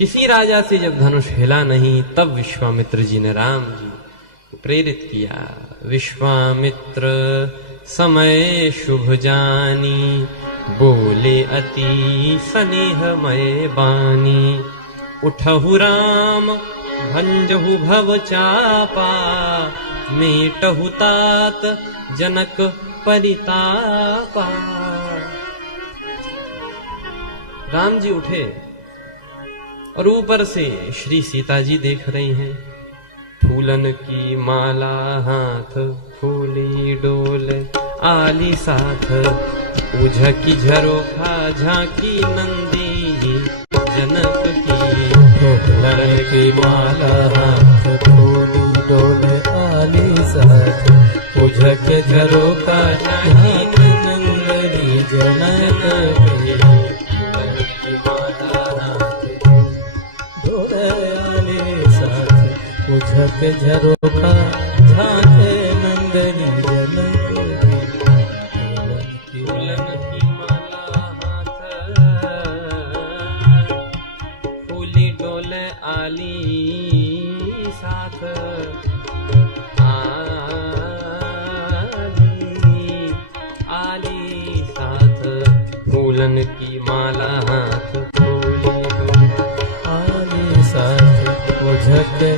किसी राजा से जब धनुष हिला नहीं, तब विश्वामित्र जी ने राम जी को प्रेरित किया। विश्वामित्र समय शुभ जानी, बोले अति स्नेहमय बानी। उठहु राम भंजहु भव चापा, मेटहु तात जनक परितापा। राम जी उठे और ऊपर से श्री सीता जी देख रही हैं। फूलन की माला हाथ, फूली डोल आली साथ। उझकी झरोखा झांकी नंदी, जनक की फूलन की माला हाथ, फूली डोल आली साथ। उझके झरोखा झांकी नंदी, जनक की फूलन की माला हाथ, डोल आली साथ। उझके झरोखा झांके नंदनी, जनक की फूलन की माला हाथ, फूली डोल आली साथ। आली साथ, फूलन की माला हाथ, फूली डोल आली साथ। उझके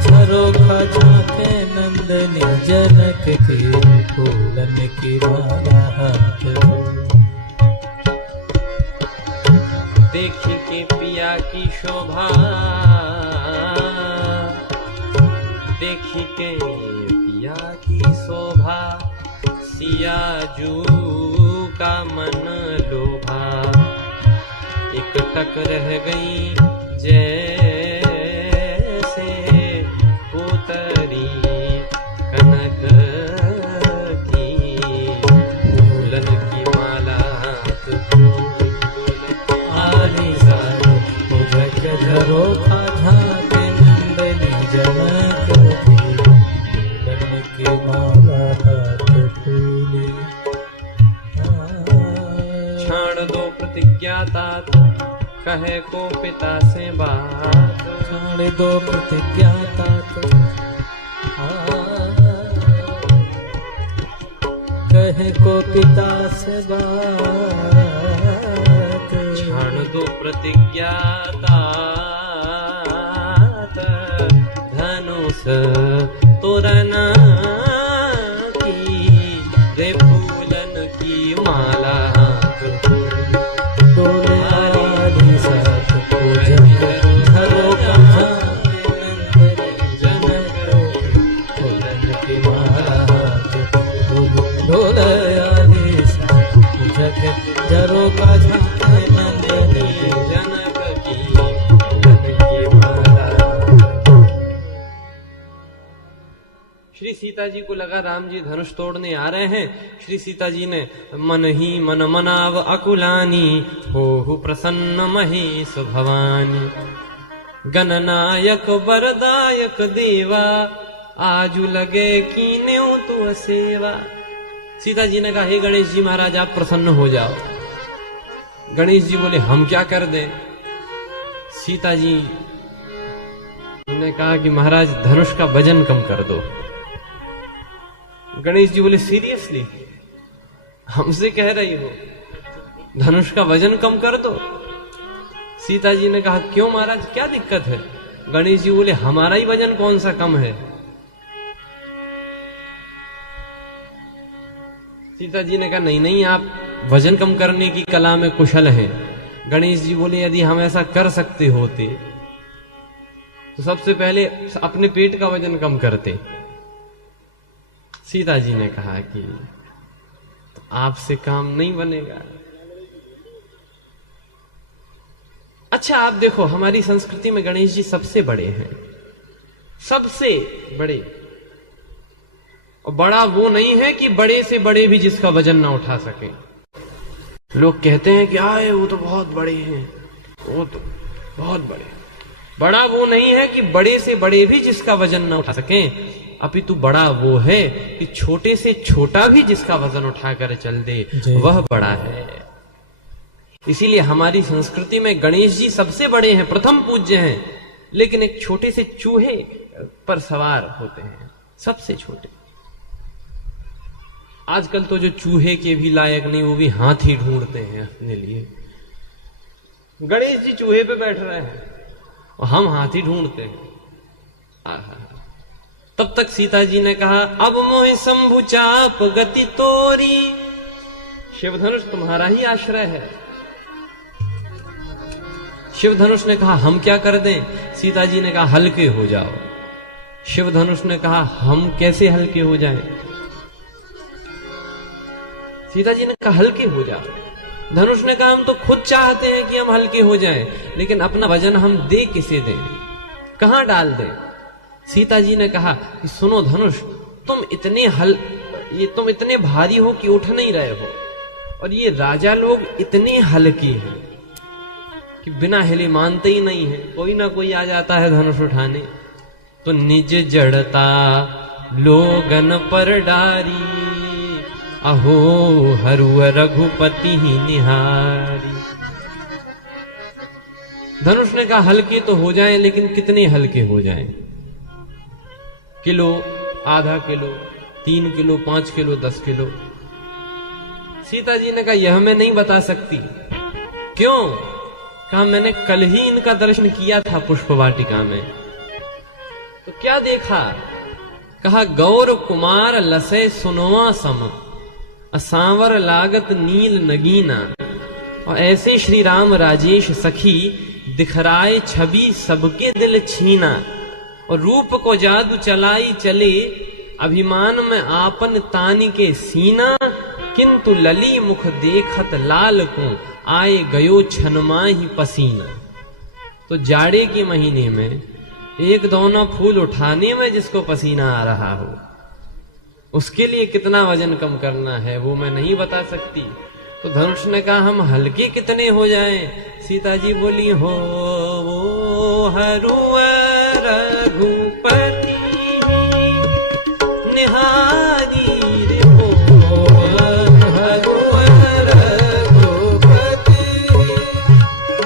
झरोखा झांके नंदनी, जनक की फूलन की माला हाथ। देखी के पिया की शोभा, देखी के पिया की शोभा। सिया जू का मन लोभा, एक टक रह गई जैसे उतरी कनक की। फूलन की माला हाथ, आली साथ। उझके झरोखा झांके नंदनी, जनक की फूलन की माला हाथ, फूली। क्षण दो प्रतिज्ञा तात, कहे को पिता से बात। क्षण दो प्रतिज्ञा तात, कहे को पिता से बात। क्षण दो प्रतिज्ञा तात, धनुष तोरना की। रे फूलन की माला हाथ, डोले आली साथ। उझके झरोखा झांके नंदनी, जनक फूलन की माला हाथ, डोले आली साथ। उझके झरोखा झांके नंदनी, जनक की फूलन की माला। श्री सीता जी को लगा राम जी धनुष तोड़ने आ रहे हैं। श्री सीता जी ने मन ही मन मनाव अकुलानी, हो प्रसन्न महेश भवानी। गणनायक वरदायक देवा, आजू लगे कीन्यू तु सेवा। सीता जी ने कहा, हे गणेश जी महाराज आप प्रसन्न हो जाओ। गणेश जी बोले हम क्या कर दें। सीता जी ने कहा कि महाराज धनुष का वजन कम कर दो। गणेश जी बोले सीरियसली हमसे कह रही हो, धनुष का वजन कम कर दो। सीता जी ने कहा क्यों महाराज क्या दिक्कत है। गणेश जी बोले हमारा ही वजन कौन सा कम है। सीता जी ने कहा नहीं नहीं आप वजन कम करने की कला में कुशल हैं। गणेश जी बोले यदि हम ऐसा कर सकते होते तो सबसे पहले अपने पेट का वजन कम करते। सीता जी ने कहा कि तो आपसे काम नहीं बनेगा। अच्छा आप देखो हमारी संस्कृति में गणेश जी सबसे बड़े हैं, सबसे बड़े। और बड़ा वो नहीं है कि बड़े से बड़े भी जिसका वजन ना उठा सके। लोग कहते हैं कि आए वो तो बहुत बड़े हैं, वो तो बहुत बड़े। बड़ा वो नहीं है कि बड़े से बड़े भी जिसका वजन ना उठा सके, अपितु बड़ा वो है कि छोटे से छोटा भी जिसका वजन उठाकर चल दे वह बड़ा है। इसीलिए हमारी संस्कृति में गणेश जी सबसे बड़े हैं, प्रथम पूज्य हैं, लेकिन एक छोटे से चूहे पर सवार होते हैं, सबसे छोटे। आजकल तो जो चूहे के भी लायक नहीं, वो भी हाथी ढूंढते हैं अपने लिए। गणेश जी चूहे पे बैठ रहे हैं और हम हाथी ढूंढते हैं। आहा। तब तक सीता जी ने कहा, अब मोहि शंभु चाप गति तोरी। शिवधनुष तुम्हारा ही आश्रय है। शिवधनुष ने कहा, हम क्या कर दें? सीता जी ने कहा, हल्के हो जाओ। शिवधनुष ने कहा, हम कैसे हल्के हो जाएं? सीता जी ने कहा, हल्के हो जाओ। धनुष ने कहा, हम तो खुद चाहते हैं कि हम हल्के हो जाएं, लेकिन अपना वजन हम दे किसे दें, कहां डाल दें? सीता जी ने कहा कि सुनो धनुष, तुम इतने भारी हो कि उठ नहीं रहे हो, और ये राजा लोग इतने हल्के हैं कि बिना हिले मानते ही नहीं है। कोई ना कोई आ जाता है धनुष उठाने, तो निज जड़ता लोगन पर डारी, अहो हरु रघुपति ही निहारी। धनुष ने कहा, हल्के तो हो जाएं, लेकिन कितने हल्के हो जाएं? किलो, आधा kilo, 3 kilo, 5 kilo, 10 kilo? Sita ji ने कहा, यह मैं नहीं बता सकती। क्यों? कहा, मैंने कल ही इनका दर्शन किया था पुष्प वाटिका में। तो क्या देखा? कहा, गौर कुमार लसय सुनवा सम, असावर लागत नील नगीना। और ऐसे श्री राम राजेश सखी, दिखराए छवि सबके दिल छीना। और रूप को जादू चलाई चले, अभिमान में आपन तानी के सीना। किंतु लली मुख देखत लाल को, आए गयो छनमा ही पसीना। तो जाड़े के महीने में एक दोना फूल उठाने में जिसको पसीना आ रहा हो, उसके लिए कितना वजन कम करना है वो मैं नहीं बता सकती। तो धनुष ने कहा, हम हल्के कितने हो जाएं? सीता जी बोली, हो वो हरु रघुपति निहारी रे, हो हरु रघुपति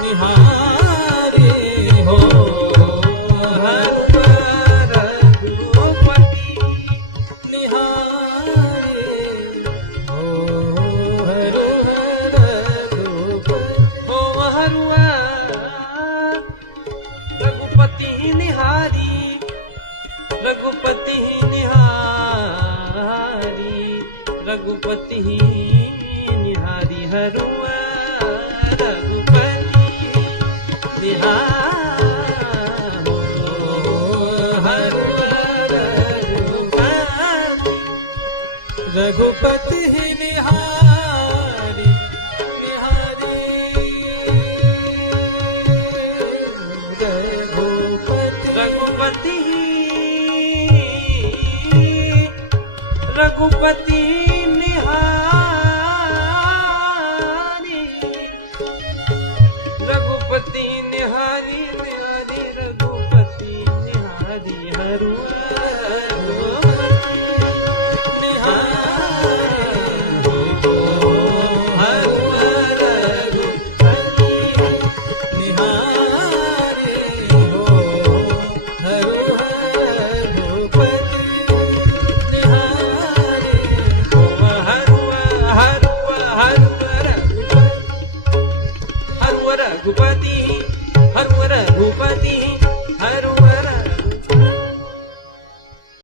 निहारी, हो हरु रघुपति निहारी, हो हरु रघुपति निहारी, रघुपति निहारी, रघुपति निहारी, हरु रघुपति निहारी, हरु रघुपति निहारी, रघुपति निहारी, रघुपति निहारी, निहारी रघुपति निहारी, हरु रघुपति, हरु रघुपति